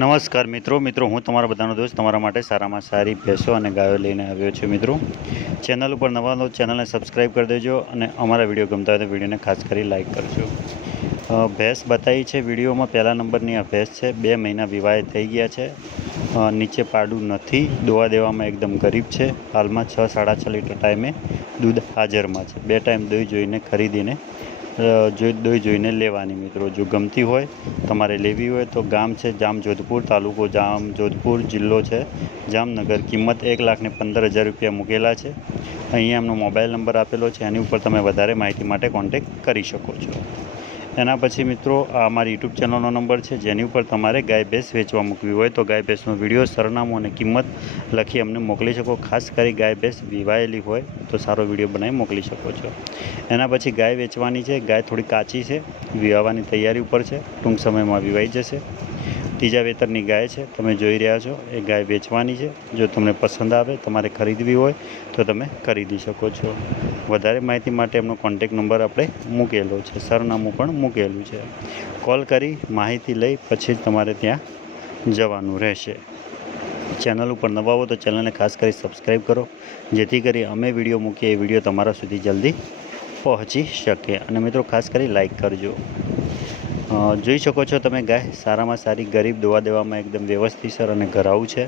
નમસ્કાર મિત્રો હું તમારા બધાનો દોસ્ત તમારા માટે સારામાં સારી ભેંસો અને ગાયો લઈને આવ્યો છું મિત્રો। ચેનલ ઉપર નવા હો ચેનલને સબસ્ક્રાઈબ કરી દેજો અને અમારા વિડીયો ગમતા હોય તો વિડીયોને ખાસ કરી લાઈક કરજો। ભેંસ બતાવી છે વિડીયોમાં પહેલા નંબરની આ ભેંસ છે। 2 મહિના વિવાહ થઈ ગયા છે। નીચે પાડું નથી, દોવા દેવામાં એકદમ ગરીબ છે। હાલમાં 6-6.5 લીટર ટાઈમે દૂધ હાજરમાં છે। 2 ટાઈમ દોઈ જોઈને ખરીદીને દોઈ જોઈને લેવાની મિત્રો। જો ગમતી હોય તમારે લેવી હોય તો ગામ છે જામજોધપુર, તાલુકો જામજોધપુર, જિલ્લો છે જામનગર। કિંમત 1,15,000 રૂપિયા મૂકેલા છે। અહીંયા એમનો મોબાઈલ નંબર આપેલો છે, એની ઉપર તમે વધારે માહિતી માટે કોન્ટેક્ટ કરી શકો છો। એના પછી મિત્રો આ અમારી યુટ્યુબ ચેનલનો નંબર છે, જેની ઉપર તમારે ગાય ભેંસ વેચવા મૂકવી હોય તો ગાય ભેંસનો વિડીયો, સરનામું અને કિંમત લખી અમને મોકલી શકો। ખાસ કરી ગાય ભેંસ વિવાયેલી હોય તો સારો વિડીયો બનાવી મોકલી શકો છો। એના પછી ગાય વેચવાની છે। ગાય થોડી કાચી છે, વિવાવાની તૈયારી ઉપર છે, ટૂંક સમયમાં વિવાઈ જશે। ત્રીજા વેતરની ગાય છે, તમે જોઈ રહ્યા છો। એ ગાય વેચવાની છે। જો તમને પસંદ આવે, તમારે ખરીદવી હોય તો તમે ખરીદી શકો છો। વધારે માહિતી માટે એમનો કોન્ટેક નંબર આપણે મૂકેલો છે, સરનામું પણ મૂકેલું છે। કોલ કરી માહિતી લઈ પછી જ તમારે ત્યાં જવાનું રહેશે। ચેનલ ઉપર નવા હો તો ચેનલને ખાસ કરી સબસ્ક્રાઈબ કરો, જેથી કરી અમે વિડીયો મૂકીએ એ વિડીયો તમારા સુધી જલ્દી પહોંચી શકે। અને મિત્રો ખાસ કરી લાઈક કરજો। જોઈ શકો છો તમે ગાય સારામાં સારી, ગરીબ, દોવા દેવામાં એકદમ વ્યવસ્થિતસર અને ઘરાવું છે।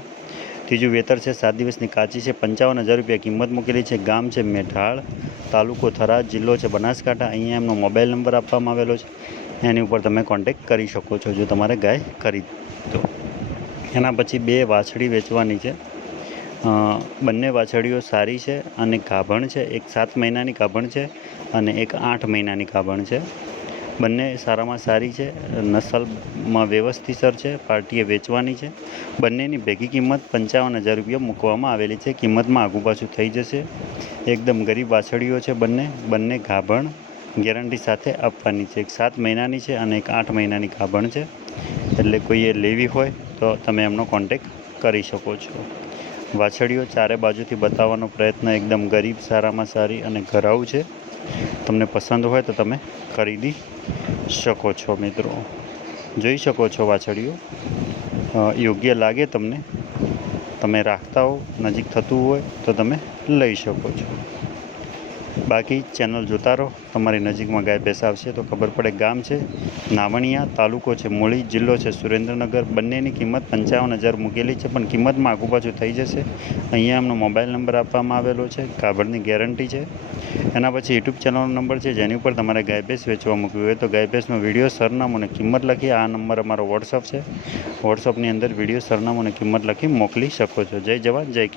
ત્રીજું વેતર છે, 7 દિવસની કાચી છે। 55,000 રૂપિયા કિંમત મૂકેલી છે। ગામ છે મેઢાળ, તાલુકો થરાદ, જિલ્લો છે બનાસકાંઠા। અહીંયા એમનો મોબાઈલ નંબર આપવામાં આવેલો છે, એની ઉપર તમે કોન્ટેક્ટ કરી શકો છો જો તમારે ગાય ખરીદો। એના પછી 2 વાછડી વેચવાની છે। બંને વાછડીઓ સારી છે અને ગાભણ છે। એક 7 મહિનાની ગાભણ છે અને એક 8 મહિનાની ગાભણ છે। બંને સારામાં સારી છે, નસલમાં વ્યવસ્થિતસર છે। પાર્ટીએ વેચવાની છે। બંનેની ભેગી કિંમત 55,000 રૂપિયા મૂકવામાં આવેલી છે। કિંમતમાં આગુ પાછું થઈ જશે। એકદમ ગરીબ વાછડીઓ છે બંને ગાભણ ગેરંટી સાથે આપવાની છે। એક 7 મહિનાની છે અને એક 8 મહિનાની ગાભણ છે। એટલે કોઈએ લેવી હોય તો તમે એમનો કોન્ટેક કરી શકો છો। વાછડીઓ ચારે બાજુથી બતાવવાનો પ્રયત્ન એકદમ ગરીબ, સારામાં સારી અને ઘરાઉ છે। તમને પસંદ હોય તો તમે ખરીદી શકો છો મિત્રો। જોઈ શકો છો વાછડીઓ, યોગ્ય લાગે તમને, તમે રાખતા હો, નજીક થતું હોય તો તમે લઈ શકો છો। બાકી ચેનલ જોતા રહો, તમારી નજીકમાં ગાય ભેંસ આવશે તો ખબર પડે। ગામ છે નાવણિયા, તાલુકો છે મૂળી, જિલ્લો છે સુરેન્દ્રનગર। બંનેની કિંમત 55,000 મૂકેલી છે, પણ કિંમતમાં આગુ પાછું થઈ જશે। અહીંયા એમનો મોબાઈલ નંબર આપવામાં આવેલો છે, ગાભણની ગેરંટી છે। એના પછી યુટ્યુબ ચેનલનો નંબર છે, જેની ઉપર તમારે ગાય ભેંસ વેચવા મૂકવી હોય તો ગાય ભેંસનો વિડીયો, સરનામું અને કિંમત લખી, આ નંબર અમારો વોટ્સઅપ છે, વોટ્સઅપની અંદર વિડીયો, સરનામું અને કિંમત લખી મોકલી શકો છો। જય જવાન, જય કિસાન।